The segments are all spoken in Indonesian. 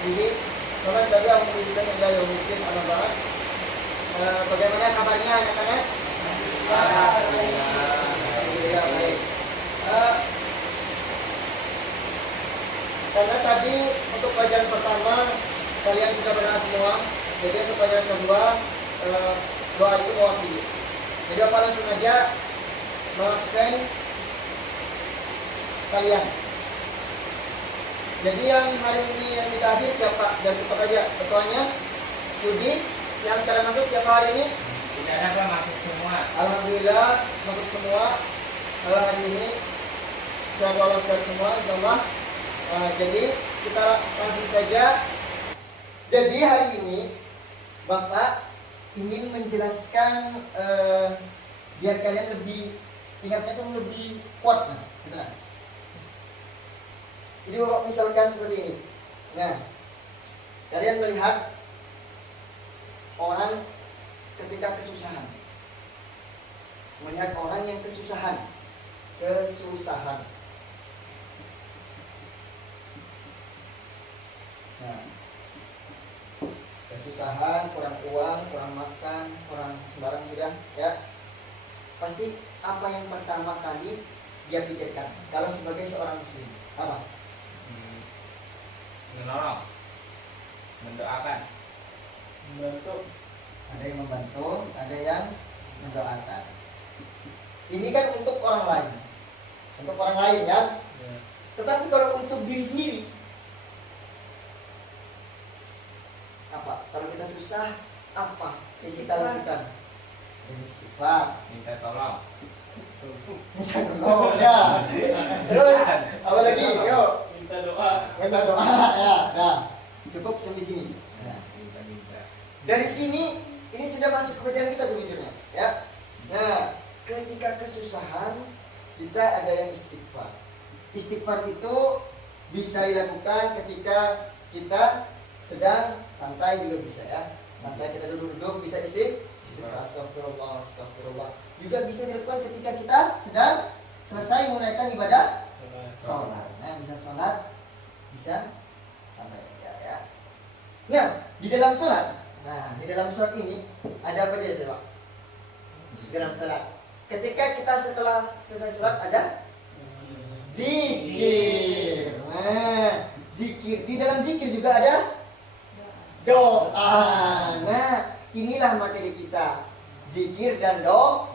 Jadi Sobat tadi yang bisa menjadi mungkin apa banget. Bagaimana kabarnya anak-anak? Alhamdulillah baik. Karena tadi untuk pelajaran pertama kalian sudah benar semua. Jadi untuk pelajaran kedua doa itu mewakili. Jadi apa langsung aja mengaksen kalian. Jadi yang hari ini yang tidak hadir siapa? Dan cepat aja ketuanya Yudi. Yang tidak masuk siapa hari ini? Tidak ada, masuk semua. Alhamdulillah masuk semua. Kalau hari ini siapa walafiat semua insyaallah. Jadi kita langsung saja. Jadi hari ini Bapak ingin menjelaskan biar kalian lebih ingatnya itu lebih kuat. Nah, gitu kan? Jadi Bapak misalkan seperti ini. Nah, kalian melihat orang ketika kesusahan. Melihat orang yang kesusahan. Nah, kesusahan, kurang uang, kurang makan, kurang sembarang sudah, ya. Pasti apa yang pertama kali dia pikirkan kalau sebagai seorang muslim? Apa? Menolong, mendoakan, Membantu. Ada yang membantu, ada yang mendoakan. Ini kan untuk orang lain. Untuk orang lain kan? Ya. Tetapi kalau untuk diri sendiri apa? Kalau kita susah, apa yang kita lakukan? Istighfar, minta tolong. Minta tolong ya. Terus apa lagi? Yuk. Minta doa. Minta doa ya. Nah, cukup sampai sini. Nah, dari sini ini sudah masuk ke pikiran kita sebenarnya, ya. Nah, ketika kesusahan kita ada yang istighfar. Istighfar itu bisa dilakukan ketika kita sedang santai juga bisa, ya. Santai kita duduk-duduk bisa istighfar, astagfirullah, astagfirullah. Juga bisa dilakukan ketika kita sedang selesai menunaikan ibadah sholat. Nah, bisa sholat, bisa santai ya. Nah, di dalam sholat. Nah, di dalam sholat ini ada apa aja, Pak? Dalam sholat. Ketika kita setelah selesai sholat ada zikir. Nah, zikir. Di dalam zikir juga ada doa. Nah, inilah materi kita. Zikir dan doa.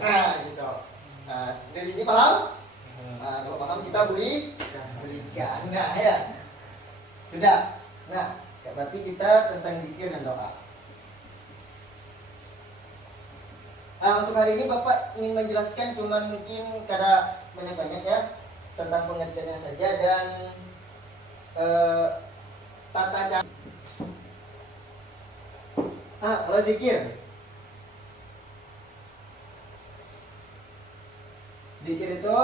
Nah, gitu. Nah, dari sini paham? Nah, kalau paham kita berikan. Nah, ya. Sudah. Nah, berarti kita tentang zikir dan doa. Nah, untuk hari ini Bapak ingin menjelaskan cuma mungkin kada banyak-banyak ya tentang pengertiannya saja dan tata cara. Kalau zikir itu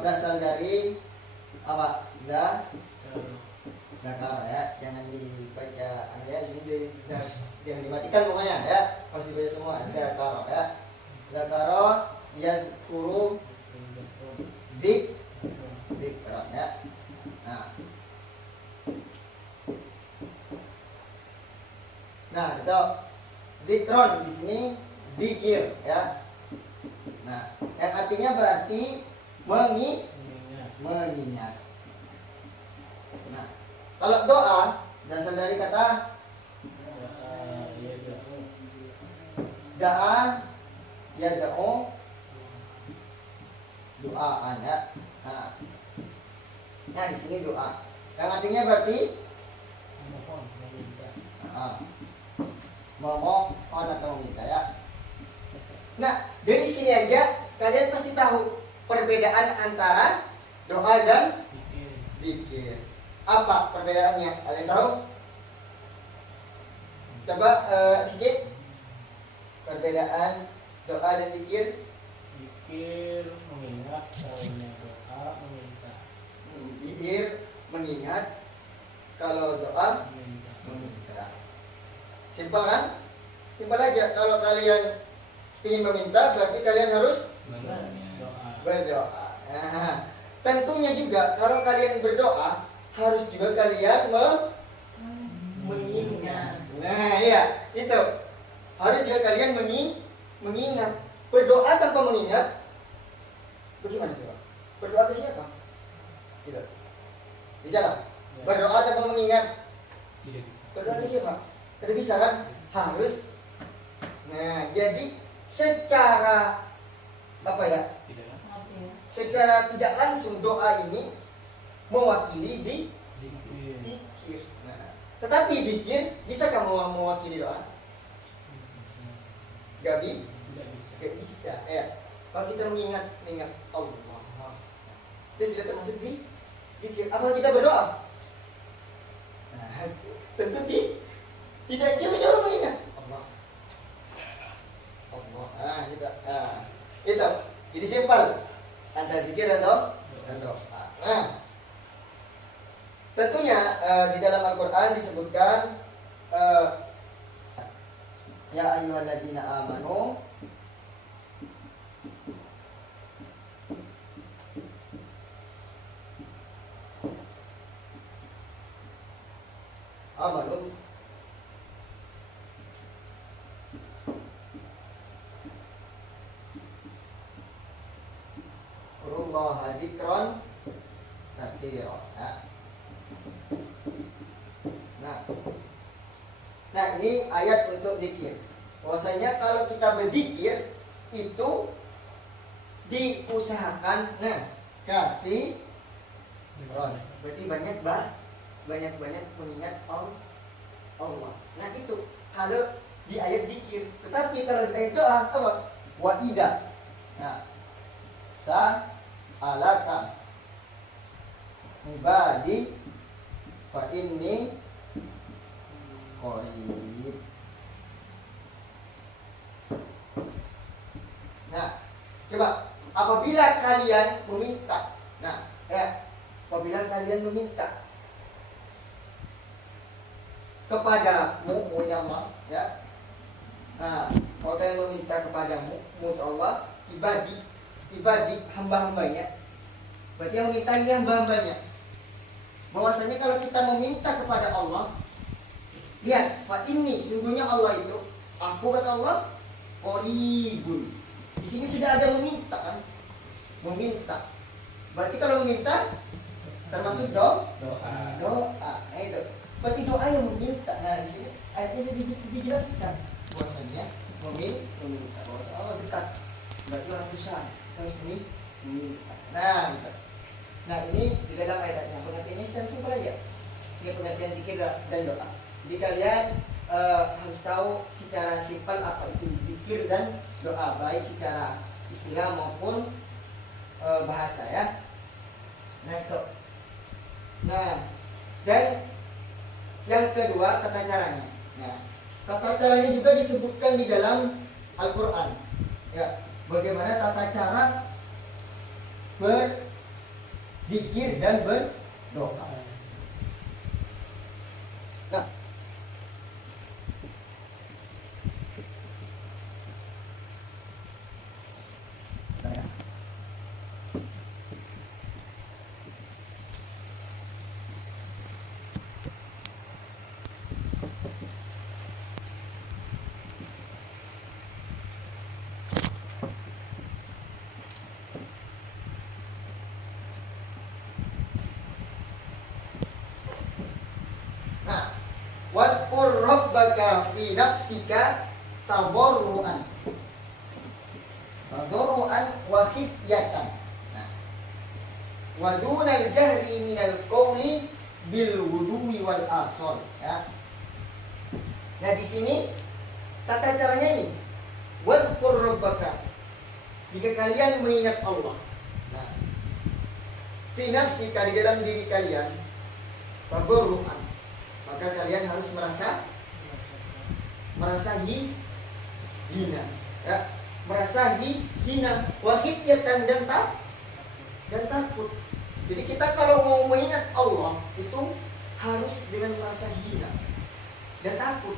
berasal dari apa? Dakar ya, jangan dibaca ya, jangan dimatikan pokoknya ya, harus dibaca semua. Dakar ya, dakar ya huruf zikron ya. Nah itu zikron di sini zikir ya. Nah, yang artinya berarti mengingat. Nah, kalau doa berasal dari kata da'a yad'u doaan ya. Nah, di sini doa. Yang artinya berarti memohon atau meminta ya. Nah, dari sini aja kalian pasti tahu perbedaan antara doa dan zikir. Apa perbedaannya? Kalian tahu? Coba sedikit perbedaan doa dan zikir. Zikir mengingat, kalau doa meminta. Zikir mengingat, kalau doa meminta. Simpel kan? Simpel aja. Kalau kalian ingin meminta, berarti kalian harus berdoa. Nah, tentunya juga kalau kalian berdoa, harus juga kalian mengingat. Nah, iya, itu. Harus juga kalian mengingat. Berdoa tanpa mengingat, bagaimana coba? Berdoa ke siapa? Gitu. Bisa lah. Berdoa tanpa mengingat. Tidak bisa. Berdoa ke siapa? Tidak bisa kan? Harus. Nah, jadi secara apa ya? Tidak lah. Secara tidak langsung doa ini mewakili Zikir. zikir. Nah, tetapi zikir bisa kamu mewakili doa? Gak bisa. Tidak bisa. Gak bisa. Ya. Kalau kita mengingat Allah, itu sudah termasuk zikir. Apa kita berdoa? Nah, tentu tidak jauh-jauh mengingat Allah. Nah, kita. Nah, itu. Jadi simpel antara zikir atau doa. Nah, tentunya di dalam Al-Quran disebutkan ya ayyuhalladzina amanu amanu Qurullaha dzikran katsiran. Nah, ini ayat untuk zikir. Bahwasanya kalau kita berzikir itu diusahakan, berarti banyak mengingat Allah. Nah, itu kalau di ayat zikir. Tetapi kalau di ayat doa apa? Wa idza. Nah, sa'alaka ibadi fa inni qarib. Nah, coba apabila kalian meminta. Nah, apabila kalian meminta kepadamu, ya Allah, ya. Nah, kalau kalian meminta kepadamu, Allah, ibadi hamba-hambanya. Berarti yang meminta ini hamba-hambanya. Bahwasanya kalau kita meminta kepada Allah, lihat, fa ini sungguhnya Allah itu, aku kata Allah, qaribun. Di sini sudah ada meminta kan? Meminta. Berarti kalau meminta termasuk doa. Nah, itu. Berarti doa yang meminta. Nah, di sini ayatnya sudah dijelaskan bahwasanya meminta. Bahwasanya Allah dekat. Berarti orang besar harus meminta. Nah, gitu. Nah, ini di dalam ayatnya pengertiannya secara simpel aja. Ini pengertian zikir dan doa. Jadi kalian harus tahu secara simpel apa itu zikir dan doa, baik secara istilah maupun bahasa, ya. Nah, itu. Nah, dan yang kedua tata caranya. Nah, tata caranya juga disebutkan di dalam Al-Quran. Ya, bagaimana tata cara berzikir dan berdoa. Nah, saya wadkur rabbaka fi nafsika tadarruan wa khifyatan. Nah, wa dunal jahri minal qawli bil wudu'i wal asal, ya. Nah, di sini tata caranya ini, wadkur rabbaka, jika kalian mengingat Allah. Nah, fi nafsika, di dalam diri kalian, tadarruan, maka kalian harus merasa hina, ya, merasa hina, wahidatan dan takut. Jadi kita kalau mau mengingat Allah itu harus dengan merasa hina dan takut.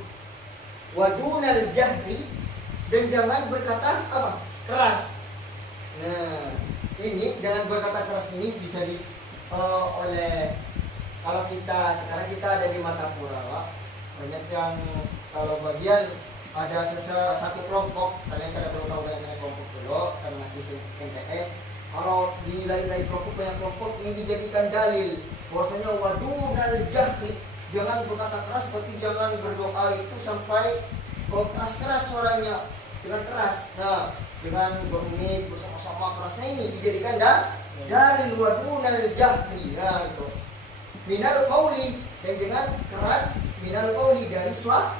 Wadunal jahri, dan jangan berkata apa? Keras. Nah, ini jangan berkata keras ini bisa oleh kalau sekarang kita ada di Martapura, Pak, banyak yang kalau bagian ada satu kelompok, kalian kada perlu tahu banyak kelompok dulu karena masih MTS. Kalau di lain-lain kelompok, banyak kelompok ini dijadikan dalil bahwasanya wadunal jahri, jangan berkata keras, berarti jangan berdoa itu sampai keras-keras suaranya, dengan keras. Nah, dengan berumit bersama-sama kerasnya ini dijadikan dalil wadunal jahri. Nah, itu minal qauli, dan jangan keras minal qauli dari suara.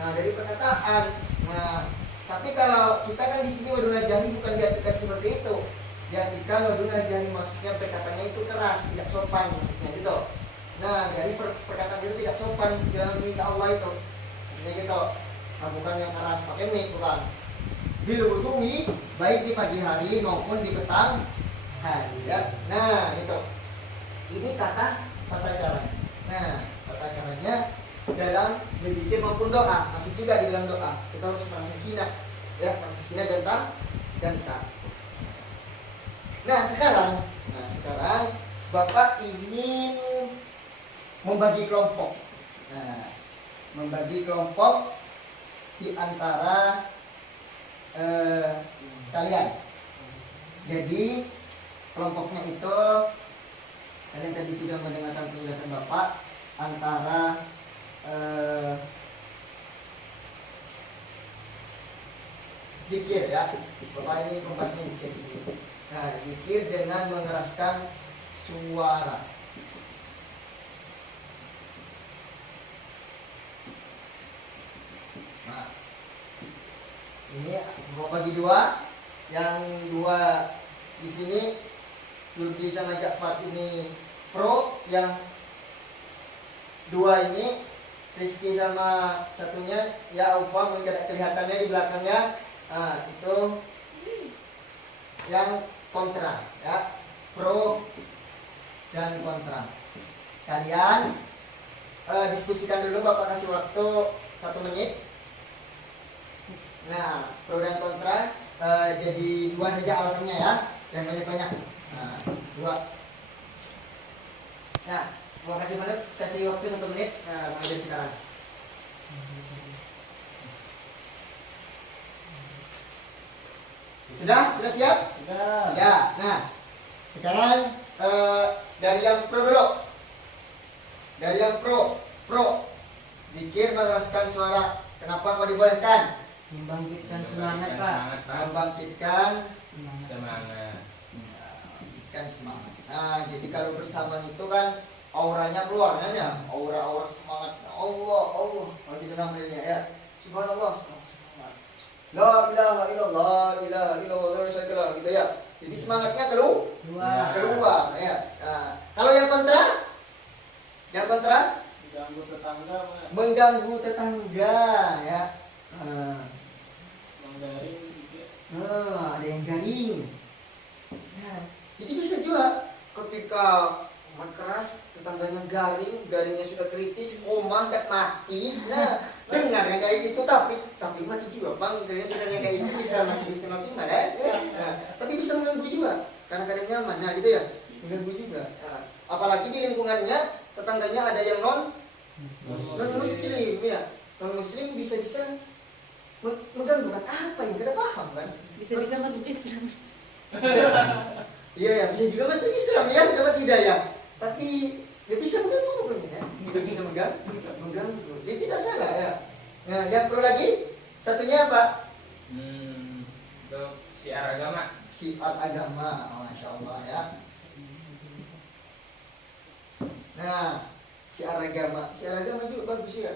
Nah, dari perkataan. Nah, tapi kalau kita kan di sini wadunal jahri bukan diartikan seperti itu. Diartikan wadunal jahri maksudnya perkataannya itu keras, tidak sopan maksudnya gitu. Nah, dari perkataan itu tidak sopan dalam minta Allah itu. Maksudnya gitu. Nah, bukan yang keras pakai mic, bukan. Bil wudu'i, baik di pagi hari maupun di petang hari ya. Nah, itu. Ini tata caranya. Nah, tata caranya dalam berzikir maupun doa, masuk juga di dalam doa. Kita harus merasa hina, ya, merasa hina dan tak. Nah, sekarang Bapak ingin membagi kelompok. Nah, membagi kelompok di antara kalian. Jadi kelompoknya itu kalian tadi sudah mendengarkan penjelasan Bapak antara zikir ya. Bapak ini kompasnya zikir di sini. Nah, zikir dengan mengeraskan suara. Nah, ini mau bagi dua. Yang dua di sini Yudi sama Ja'far ini pro, yang dua ini Rizky sama satunya ya Aufa, mungkin ada kelihatannya di belakangnya. Nah, itu yang kontra ya, pro dan kontra. Kalian diskusikan dulu, Bapak kasih waktu 1 menit. Nah, pro dan kontra jadi 2 saja alasannya ya, dan banyak-banyak. Nah, 2. Nah, gua kasih waktu 1 menit. Nah, mulai dari sekarang. Sudah siap? Sudah. Ya. Nah, sekarang dari yang pro dulu. Dari yang pro, zikir mengeraskan suara. Kenapa kau dibolehkan? Membangkitkan semangat, Pak. Membangkitkan Semangat. semangat. Nah, jadi kalau bersama itu kan auranya keluar kan ya, aura semangat. Allah, oh gitu namanya ya. Subhanallah, semangat. La ilaha illallah, la ilaha illallah, gitu ya. Jadi semangatnya keluar ya. Nah, kalau yang kontra? Mengganggu tetangga ya. Ada yang garing. Nah, jadi bisa juga ketika keras tetangganya garingnya sudah kritis, koma dan mati. Nah, dengar yang kayak gitu tapi mati juga, Bang. Dengar yang kayak itu bisa mati malah ya. Nah, tapi bisa mengganggu juga karena kadang nyaman. Nah, itu ya, mengganggu juga. Nah, apalagi di lingkungannya tetangganya ada yang non muslim ya. Non muslim bisa mengganggu kan, apa yang kita paham kan? Bisa masuk Islam. Iya, bisa juga masuk Islam ya, dapat hidayah. Tapi ya bisa mengganggu pokoknya ya. Bisa mengganggu. Jadi tidak salah ya. Nah, yang perlu lagi satunya apa? Untuk syiar agama. Syiar agama, Masya Allah ya. Nah, syiar agama juga bagus ya.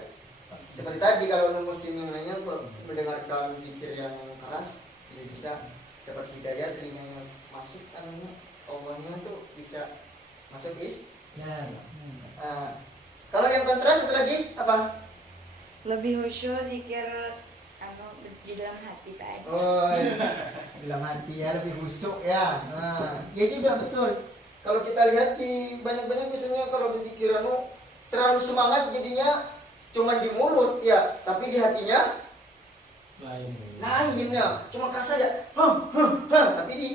Seperti tadi kalau muslim yang lainnya mendengarkan zikir yang keras bisa dapat hidayah, telinganya masuk tangannya, Allahnya tuh bisa masuk Ya. Kalau yang kontras satu lagi apa? Lebih khusyuk zikir di dalam hati, Pak. Oh, di dalam hati ya, lebih khusyuk ya. Nah, ya juga betul. Kalau kita lihat di banyak misalnya kalau berzikir terlalu semangat jadinya cuma di mulut ya, tapi di hatinya lain ya, cuma keras saja. Tapi di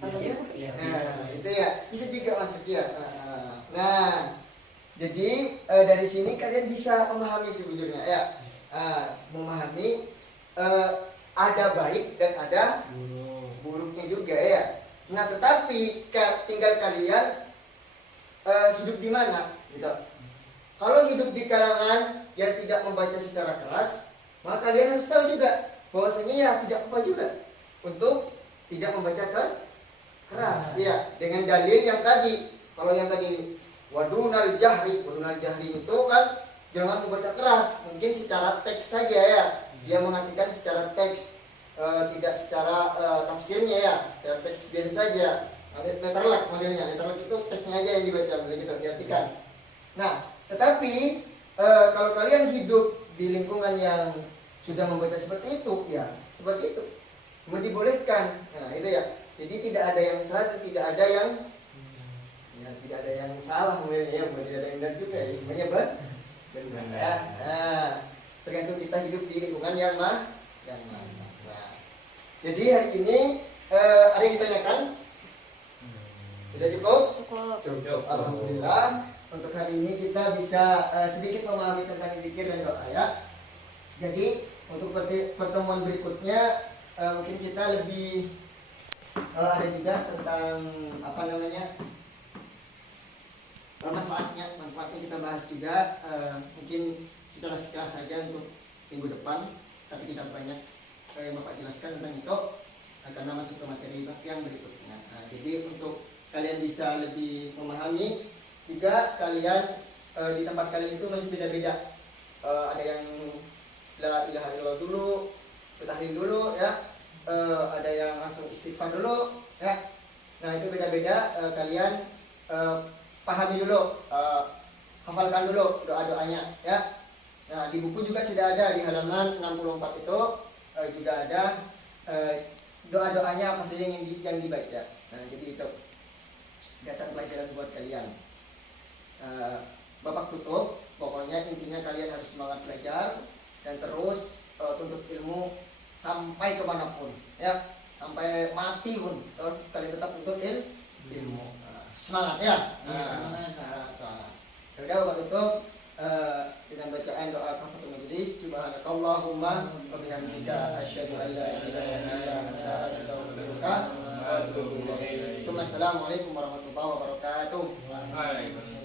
hatinya, nah, itu ya bisa juga masuk ya. Nah, jadi dari sini kalian bisa memahami sebetulnya ya. Memahami ada baik dan ada buruknya juga ya. Nah, tetapi tinggal kalian hidup di mana gitu. Kalau hidup di kalangan yang tidak membaca secara keras, maka kalian harus tahu juga bahwasanya ya tidak apa juga untuk tidak membaca keras ya, dengan dalil yang tadi. Kalau yang tadi wadunal jahri itu kan jangan membaca keras, mungkin secara teks saja ya, dia mengartikan secara teks, tidak secara tafsirnya ya, teks biasa saja. Letterlock modelnya, letterlock itu teksnya aja yang dibaca begitu diartikan. Nah, tetapi kalau kalian hidup di lingkungan yang sudah membaca seperti itu ya, seperti itu dibolehkan. Nah, itu ya. Jadi tidak ada yang salah dan tidak ada yang tidak ada yang salah modelnya ya, tidak ada yang benar juga ya, semuanya benar ya. Nah, tergantung kita hidup di lingkungan yang mana. Nah, jadi hari ini ada yang ditanyakan? Sudah cukup? Cukup. Alhamdulillah. Untuk hari ini kita bisa sedikit memahami tentang zikir dan doa ya. Jadi untuk pertemuan berikutnya mungkin kita lebih ada juga tentang manfaatnya kita bahas juga, mungkin secara sekilas saja untuk minggu depan, tapi tidak banyak yang Bapak jelaskan tentang itu karena masuk ke materi yang berikutnya. Nah, jadi untuk kalian bisa lebih memahami juga, kalian di tempat kalian itu masih beda-beda. Ada yang la ilaha illallah dulu, bertahlil dulu ya, ada yang langsung istighfar dulu ya. Nah, itu beda-beda, kalian pahami dulu, hafalkan dulu doa-doanya ya. Nah, di buku juga sudah ada di halaman 64 itu juga ada doa-doanya apa saja yang dibaca. Nah, jadi itu dasar pelajaran buat kalian. Bapak tutup, pokoknya intinya kalian harus semangat belajar dan terus tuntut ilmu sampai kemanapun ya, sampai mati pun terus kalian tetap tuntut ilmu. Semangat ya. Semangat. Udah Bapak tutup dengan bacaan doa kafatul majlis. Subhanakallahumma wa bihamdika asyhadu an la ilaha illa anta astaghfiruka wa atubu ilaik. Assalamualaikum warahmatullahi wabarakatuh. Waalaikumsalam.